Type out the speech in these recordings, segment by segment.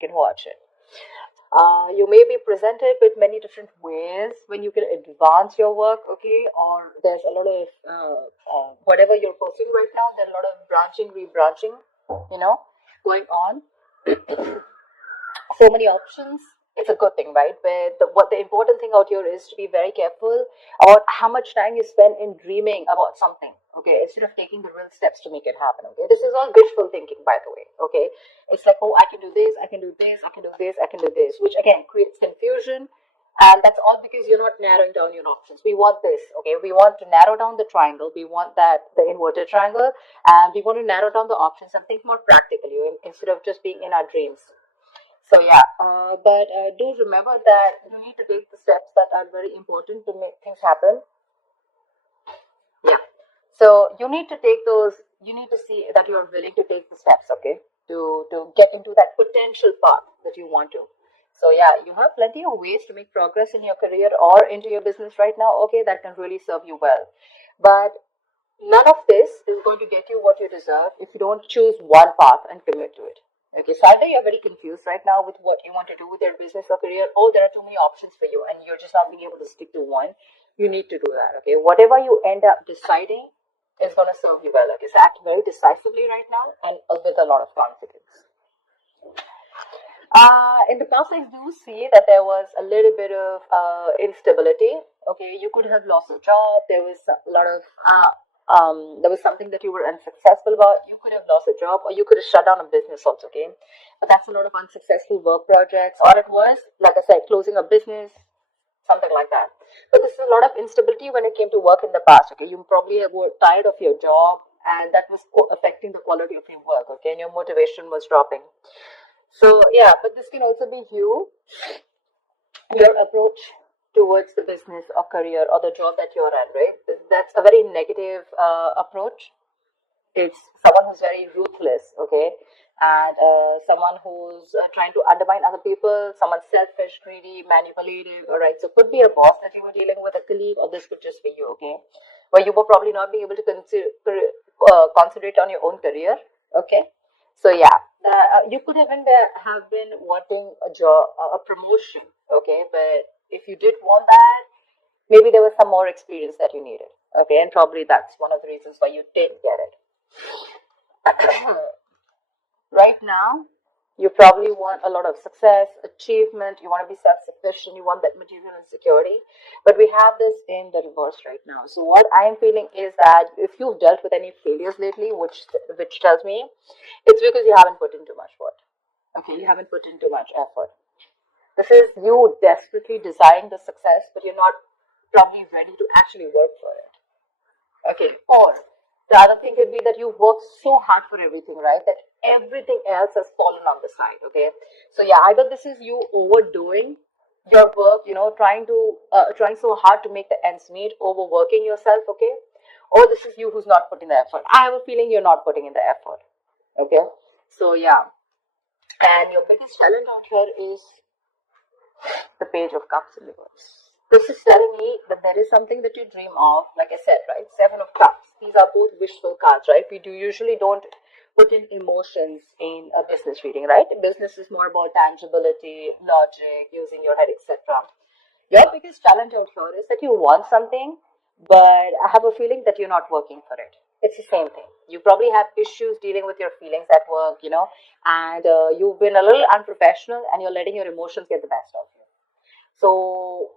You can watch it. You may be presented with many different ways when you can advance your work, okay? Or there's a lot of whatever you're pursuing right now, there's a lot of branching, rebranching, going on. So many options. It's a good thing, right? But what the important thing out here is to be very careful about how much time you spend in dreaming about something, okay, instead of taking the real steps to make it happen, okay? This is all wishful thinking, by the way, okay? It's like, oh, I can do this, I can do this, I can do this, I can do this, which again creates confusion. And that's all because you're not narrowing down your options. We want this, okay? We want to narrow down the triangle. We want the inverted triangle, and we want to narrow down the options and think more practically instead of just being in our dreams. So yeah, but do remember that you need to take the steps that are very important to make things happen. Yeah. So you need to take those. You need to see that you are willing to take the steps, okay, to get into that potential path that you want to. So yeah, you have plenty of ways to make progress in your career or into your business right now. Okay, that can really serve you well. But none of this is going to get you what you deserve if you don't choose one path and commit to it. Okay, so either you're very confused right now with what you want to do with your business or career, or there are too many options for you and you're just not being able to stick to one. You need to do that. Okay, whatever you end up deciding is going to serve you well. Okay, so act very decisively right now and with a lot of confidence. In the past, I do see that there was a little bit of instability. Okay, you could have lost a job. There was a lot of there was something that you were unsuccessful about. You could have lost a job, or you could have shut down a business also. Okay, but that's a lot of unsuccessful work projects, or it was, like I said, closing a business, something like that. But this is a lot of instability when it came to work in the past. Okay, you probably were tired of your job, and that was affecting the quality of your work. Okay, and your motivation was dropping. So yeah, but this can also be your approach towards the business or career or the job that you're at, right? That's a very negative approach. It's someone who's very ruthless, okay, and someone who's trying to undermine other people, someone selfish, greedy, manipulative, all right? So could be a boss that you were dealing with, a colleague, or this could just be you, okay, where you were probably not being able to concentrate on your own career, okay? So yeah, you could have been wanting a job, a promotion, okay, but if you did want that, maybe there was some more experience that you needed, okay, and probably that's one of the reasons why you didn't get it. Right now, you probably want a lot of success, achievement, you want to be self sufficient, you want that material insecurity. But we have this in the reverse right now. So, what I am feeling is that if you've dealt with any failures lately, which tells me it's because you haven't put in too much work. Okay, you haven't put in too much effort. This is you desperately desiring the success, but you're not probably ready to actually work for it. Okay, or the other thing could be that you work so hard for everything, right? That everything else has fallen on the side. Okay, so yeah, either this is you overdoing your work, trying so hard to make the ends meet, overworking yourself. Okay, or this is you who's not putting the effort. I have a feeling you're not putting in the effort. Okay, so yeah, and your biggest challenge out here is the Page of Cups in reverse. This is telling me that there is something that you dream of, like I said, right? Seven of Cups. These are both wishful cards, right? We do usually don't put in emotions in a business reading, right? Business is more about tangibility, logic, using your head, etc. Your biggest challenge out here is that you want something, but I have a feeling that you're not working for it. It's the same thing. You probably have issues dealing with your feelings at work, and you've been a little unprofessional and you're letting your emotions get the best of you. So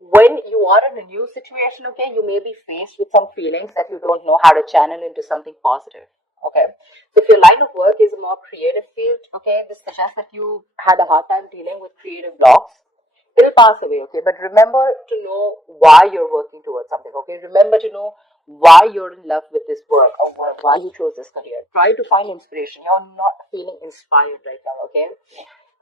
when you are in a new situation, okay, you may be faced with some feelings that you don't know how to channel into something positive. Okay. So if your line of work is a more creative field, okay, this suggests that you had a hard time dealing with creative blocks. It'll pass away, okay? But remember to know why you're working towards something, okay? Remember to know why you're in love with this work or why you chose this career. Try to find inspiration. You're not feeling inspired right now, okay?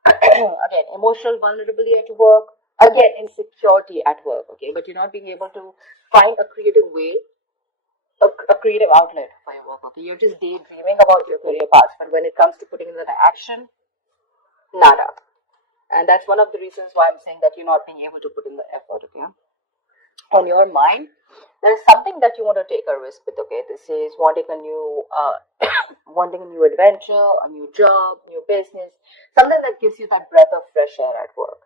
Again, emotional vulnerability at work, again, insecurity at work, okay, but you're not being able to find a creative way, a creative outlet for your work, okay, you're just daydreaming about your career path, but when it comes to putting it into action, nada. And that's one of the reasons why I'm saying that you're not being able to put in the effort, okay. On your mind, There is something that you want to take a risk with, okay? This is wanting a new wanting a new adventure, a new job, new business, something that gives you that breath of fresh air at work.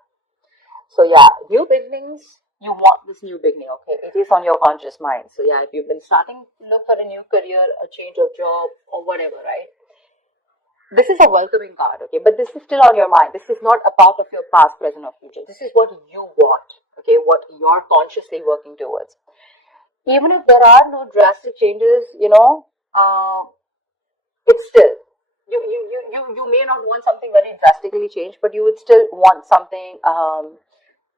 So yeah, new beginnings, you want this new beginning, okay? It is on your conscious mind. So yeah, if you've been starting to look for a new career, a change of job, or whatever, right? This is a welcoming card, okay? But this is still on your mind. This is not a part of your past, present, or future. This is what you want, okay? What you're consciously working towards. Even if there are no drastic changes, it's still you may not want something very drastically changed, but you would still want something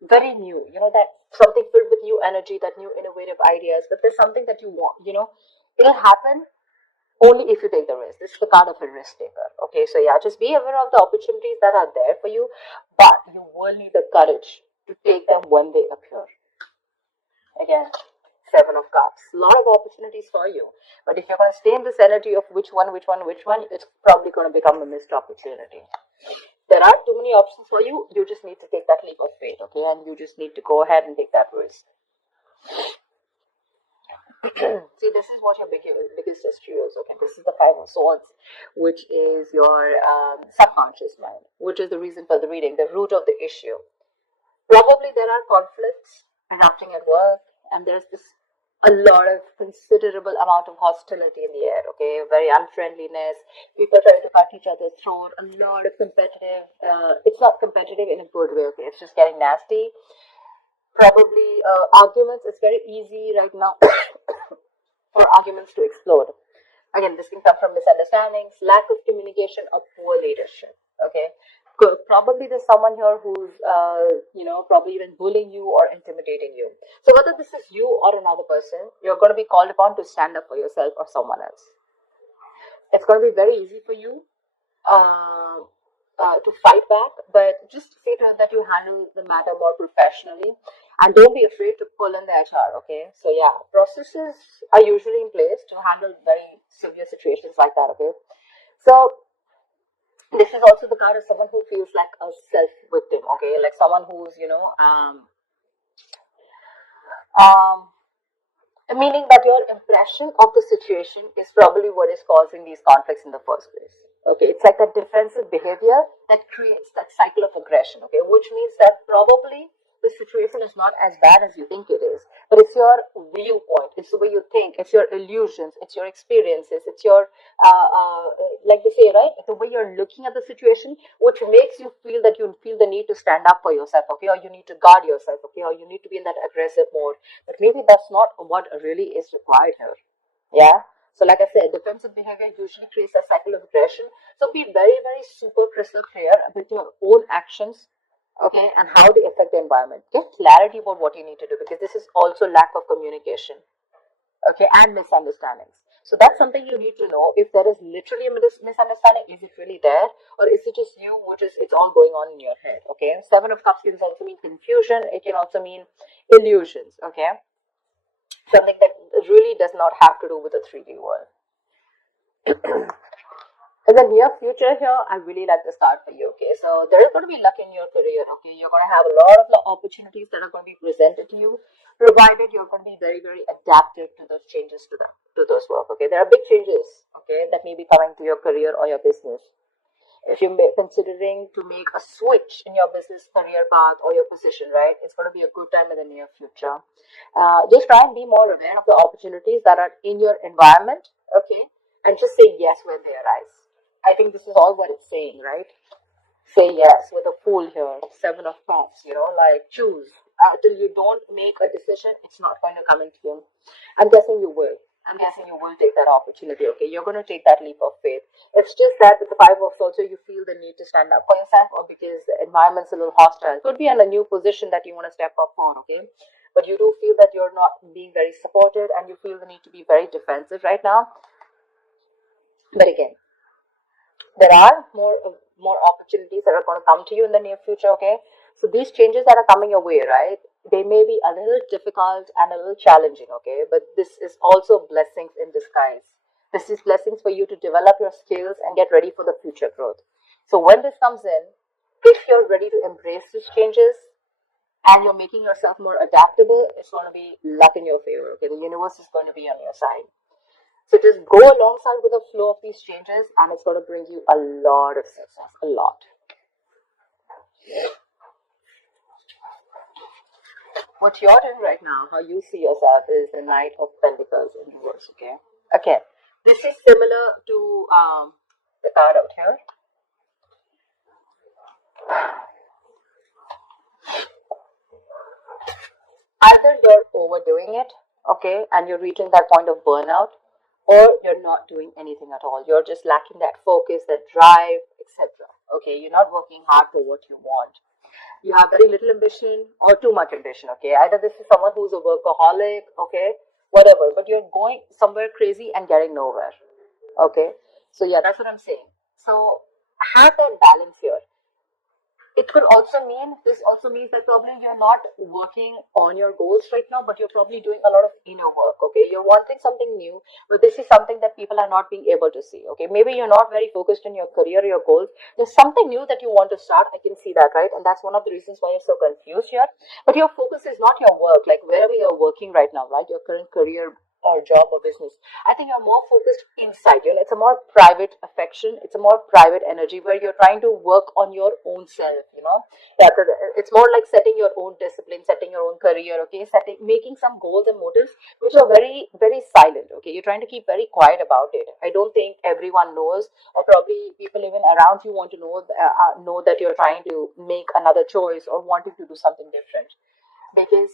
very new. That something filled with new energy, that new innovative ideas. But there's something that you want. It'll happen only if you take the risk. This is the card of a risk taker. Okay, so yeah, just be aware of the opportunities that are there for you, but you will need the courage to take them when they appear. Again, Seven of Cups. A lot of opportunities for you. But if you're going to stay in this energy of which one, it's probably going to become a missed opportunity. There are too many options for you. You just need to take that leap of faith, okay? And you just need to go ahead and take that risk. See, this is what your biggest history is, okay? This is the Five of Swords, which is your subconscious mind, which is the reason for the reading, the root of the issue. Probably there are conflicts erupting at work, and there's this a lot of considerable amount of hostility in the air, okay? Very unfriendliness, people trying to cut each other's throat, a lot of competitive, it's not competitive in a good way, okay? It's just getting nasty. Probably arguments, it's very easy right now for arguments to explode. Again, this can come from misunderstandings, lack of communication, or poor leadership, okay? Probably there's someone here who's, probably even bullying you or intimidating you. So whether this is you or another person, you're going to be called upon to stand up for yourself or someone else. It's going to be very easy for you to fight back, but just see to it that you handle the matter more professionally, and don't be afraid to pull in the HR, okay? So yeah, processes are usually in place to handle very severe situations like that, okay? So this is also the card of someone who feels like a self-victim, okay? Like someone who's, meaning that your impression of the situation is probably what is causing these conflicts in the first place. Okay, it's like that defensive behavior that creates that cycle of aggression, okay, which means that probably the situation is not as bad as you think it is, but it's your viewpoint, it's the way you think, it's your illusions, it's your experiences, it's your like they say, right, the way you're looking at the situation, which makes you feel that you feel the need to stand up for yourself, okay, or you need to guard yourself, okay, or you need to be in that aggressive mode. But maybe that's not what really is required here. Yeah. So like I said, defensive behavior usually creates a cycle of aggression. So be very, very super crystal clear with your own actions, okay, and how they affect the environment. Get clarity about what you need to do, because this is also lack of communication, okay, and misunderstandings. So that's something you need to know. If there is literally a misunderstanding, is it really there, or is it just you, which is it's all going on in your head, okay? Seven of Cups can also mean confusion. It can also mean illusions, okay? Something that really does not have to do with the 3D world. In the near future here, I really like this card for you, okay? So there is going to be luck in your career, okay? You're going to have a lot of the opportunities that are going to be presented to you, provided you're going to be very, very adaptive to those changes to those work, okay? There are big changes, okay, that may be coming to your career or your business. If you're considering to make a switch in your business career path or your position, right, it's going to be a good time in the near future. Just try and be more aware of the opportunities that are in your environment, okay, and just say yes when they arise. I think this is all what it's saying, right? Say yes with a Fool here, Seven of Cups, like choose. Till you don't make a decision, it's not going to come into you. I'm guessing you will. Take that opportunity, okay? You're going to take that leap of faith. It's just that with the Five of Swords, you feel the need to stand up for yourself, or because the environment's a little hostile. It could be in a new position that you want to step up for, okay? But you do feel that you're not being very supported, and you feel the need to be very defensive right now. But again, there are more opportunities that are going to come to you in the near future, okay? So these changes that are coming your way, right, they may be a little difficult and a little challenging, okay, but this is also blessings in disguise. This is blessings for you to develop your skills and get ready for the future growth. So when this comes in, if you're ready to embrace these changes and you're making yourself more adaptable, it's going to be luck in your favor. Okay, the universe is going to be on your side. So just go alongside with the flow of these changes, and it's going to bring you a lot of success, a lot. What you're doing right now, how you see yourself, is the Knight of Pentacles in reverse. Okay. Okay. This is similar to the card out here. Either you're overdoing it, okay, and you're reaching that point of burnout, or you're not doing anything at all. You're just lacking that focus, that drive, etc. Okay, you're not working hard for what you want. You have very little ambition or too much ambition. Okay, either this is someone who's a workaholic, okay, whatever, but you're going somewhere crazy and getting nowhere. Okay, so yeah, that's what I'm saying. So have that balance here. It could also mean, this also means that probably you're not working on your goals right now, but you're probably doing a lot of inner work. Okay, you're wanting something new, but this is something that people are not being able to see. Okay, maybe you're not very focused in your career, your goals. There's something new that you want to start. I can see that, right? And that's one of the reasons why you're so confused here. But your focus is not your work, like wherever you're working right now, right? Your current career or job or business. I think you're more focused inside. It's a more private affection. It's a more private energy where you're trying to work on your own self. Yeah, so it's more like setting your own discipline, setting your own career. Okay, making some goals and motives which are very, very silent. Okay, you're trying to keep very quiet about it. I don't think everyone knows, or probably people even around you want to know that you're trying to make another choice or wanting to do something different, because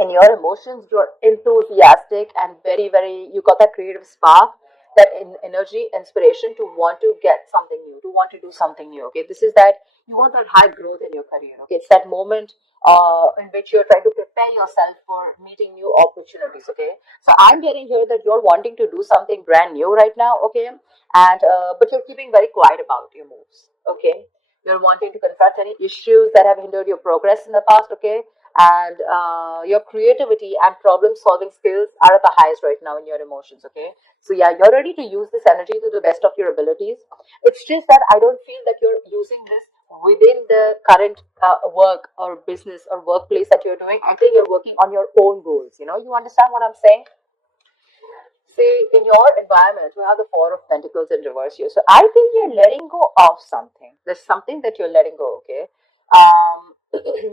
in your emotions you're enthusiastic and very, very, you got that creative spark, that energy, inspiration to want to get something new, to want to do something new. Okay, this is that you want that high growth in your career. Okay, it's that moment in which you're trying to prepare yourself for meeting new opportunities. Okay, so I'm getting here that you're wanting to do something brand new right now. Okay, and but you're keeping very quiet about your moves. Okay, you're wanting to confront any issues that have hindered your progress in the past. Okay, and your creativity and problem solving skills are at the highest right now in your emotions. Okay, so yeah, you're ready to use this energy to the best of your abilities. It's just that I don't feel that you're using this within the current work or business or workplace that you're doing. I think you're working on your own goals. You understand what I'm saying? See, in your environment, you have the Four of Pentacles in reverse here. So I think you're letting go of something. There's something that you're letting go, okay?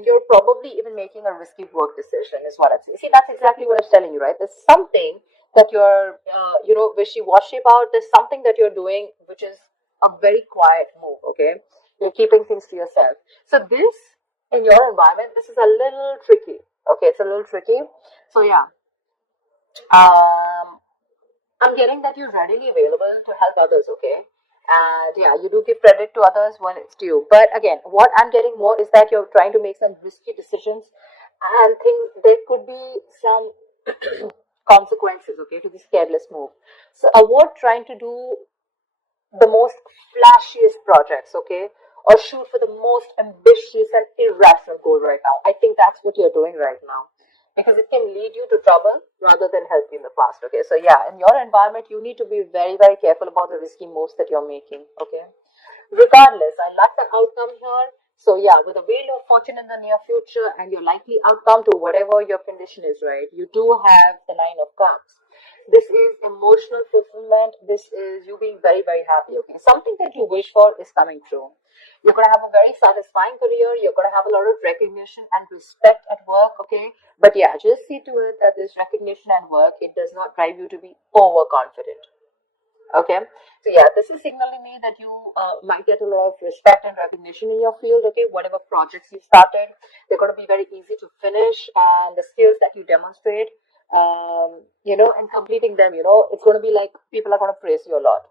You're probably even making a risky work decision, is what I'm saying. See, that's exactly what I'm telling you, right? There's something that you're, wishy-washy about. There's something that you're doing which is a very quiet move, okay? You're keeping things to yourself. So this, in your environment, this is a little tricky, okay? It's a little tricky. So yeah. Um, I'm getting that you're readily available to help others, okay? And yeah, you do give credit to others when it's due. But again, what I'm getting more is that you're trying to make some risky decisions and think there could be some consequences, okay, to this careless move. So avoid trying to do the most flashiest projects, okay? Or shoot for the most ambitious and irrational goal right now. I think that's what you're doing right now, because it can lead you to trouble rather than help you in the past. Okay, so yeah, in your environment, you need to be very, very careful about the risky moves that you're making. Okay, regardless, I like the outcome here. So yeah, with the wheel of fortune in the near future and your likely outcome to whatever your condition is, right, you do have the Nine of Cups. This is emotional fulfillment. This is you being very, very happy. Okay, something that you wish for is coming true. You're going to have a very satisfying career. You're going to have a lot of recognition and respect at work. Okay, but yeah, just see to it that this recognition and work, it does not drive you to be overconfident. Okay, so yeah, this is signaling me that you might get a lot of respect and recognition in your field. Okay, whatever projects you started, they're going to be very easy to finish, and the skills that you demonstrate, and completing them, it's going to be like people are going to praise you a lot.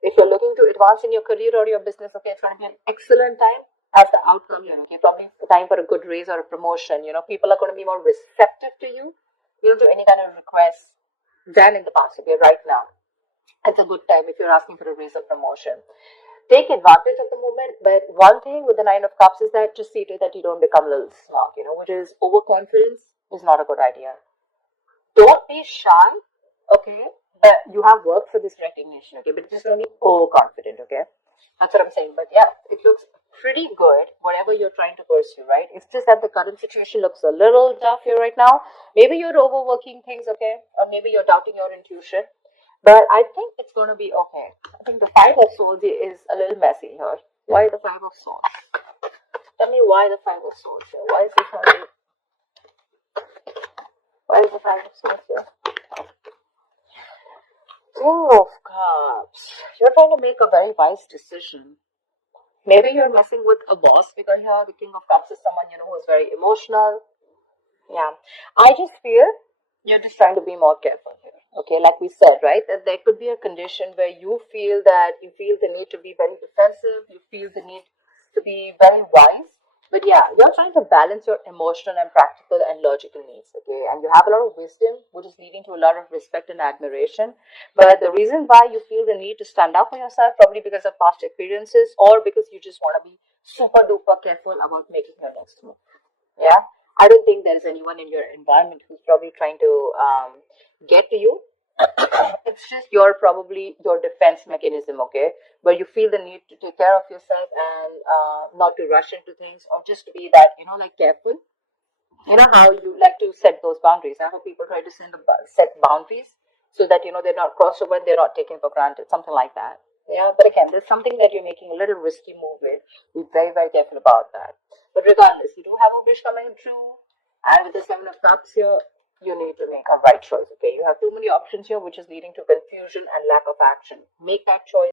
If you're looking to advance in your career or your business, okay, it's going to be an excellent time as the outcome. Okay, probably time for a good raise or a promotion. People are going to be more receptive to you, to any kind of requests than in the past. Okay, right now, it's a good time if you're asking for a raise or promotion. Take advantage of the moment, but one thing with the Nine of Cups is that just see to it that you don't become a little smug, which is overconfidence is not a good idea. Don't be shy, okay? But you have worked for this recognition, okay? But just don't be overconfident, okay? That's what I'm saying. But yeah, it looks pretty good, whatever you're trying to pursue, right? It's just that the current situation looks a little tough here right now. Maybe you're overworking things, okay? Or maybe you're doubting your intuition. But I think it's going to be okay. I think the Five of Swords is a little messy here. Why the Five of Swords? Tell me why the Five of Swords here. Why is this going to be? Why is the Five of Swords here? King of Cups. You're trying to make a very wise decision. Maybe you're messing with a boss because here the King of Cups is someone you know who's very emotional. Yeah. I just feel you're just trying to be more careful here. Okay, like we said, right? That there could be a condition where you feel the need to be very defensive, you feel the need to be very wise. But yeah, you're trying to balance your emotional and practical and logical needs, okay? And you have a lot of wisdom, which is leading to a lot of respect and admiration. But the reason why you feel the need to stand up for yourself, probably because of past experiences or because you just want to be super duper careful about making your next move. Yeah, I don't think there's anyone in your environment who's probably trying to get to you. It's just probably your defense mechanism, okay, where you feel the need to take care of yourself and not to rush into things or just to be that like careful. You know how you like to set those boundaries. I hope people try to set boundaries so that they're not crossed over and they're not taken for granted, something like that. Yeah, but again, there's something that you're making a little risky move with. Be very, very careful about that. But regardless, you do have a wish coming true, and with the Seven of Cups here, you need to make a right choice. Okay, you have too many options here, which is leading to confusion and lack of action. Make that choice.